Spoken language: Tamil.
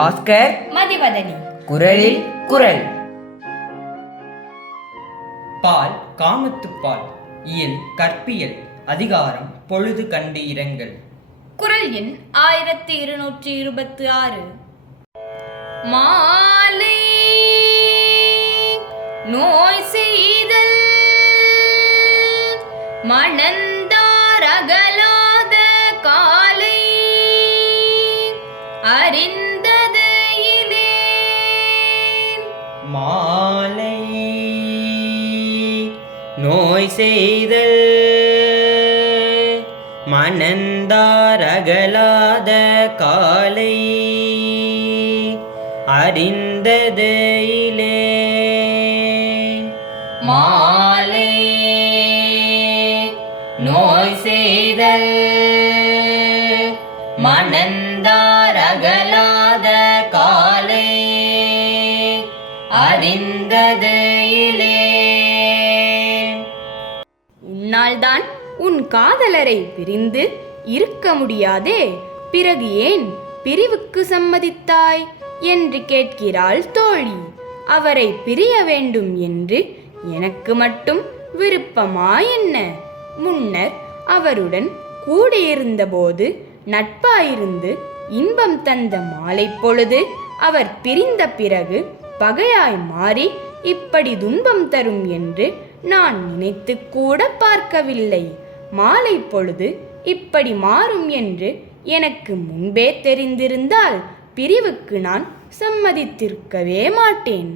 பாஸ்கர் மதிவதனி. குரலில் குரல். பால் காமத்துப்பால் இயல் கற்பியல் அதிகாரம் பொழுது கண்டு இரங்கல். குரல் எண் ஆயிரத்தி இருநூற்றி இருபத்தி ஆறு. மாலை நோய் செய்தல் மணந்தார் அகலாத மாலை நோய் செய்தல் மணந்தாரகலாத காலை அறிந்தது மாலை நோய் செய்தல் மணந்தார் அறிந்தது இலே. உன்னால்தான் உன் காதலரை பிரிந்து இருக்க முடியாதே. பிறகு ஏன் பிரிவுக்கு சம்மதித்தாய் என்று கேட்கிறாள் தோழி. அவரை பிரிய வேண்டும் என்று எனக்கு மட்டும் விருப்பமா என்ன? முன்னர் அவருடன் கூடியிருந்தபோது நட்பாயிருந்து இன்பம் தந்த மாலை பொழுது அவர் பிரிந்த பிறகு பகையாய் மாறி இப்படி துன்பம் தரும் என்று நான் நினைத்து கூட பார்க்கவில்லை. மாலை பொழுது இப்படி மாறும் என்று எனக்கு முன்பே தெரிந்திருந்தால் பிரிவுக்கு நான் சம்மதித்திருக்கவே மாட்டேன்.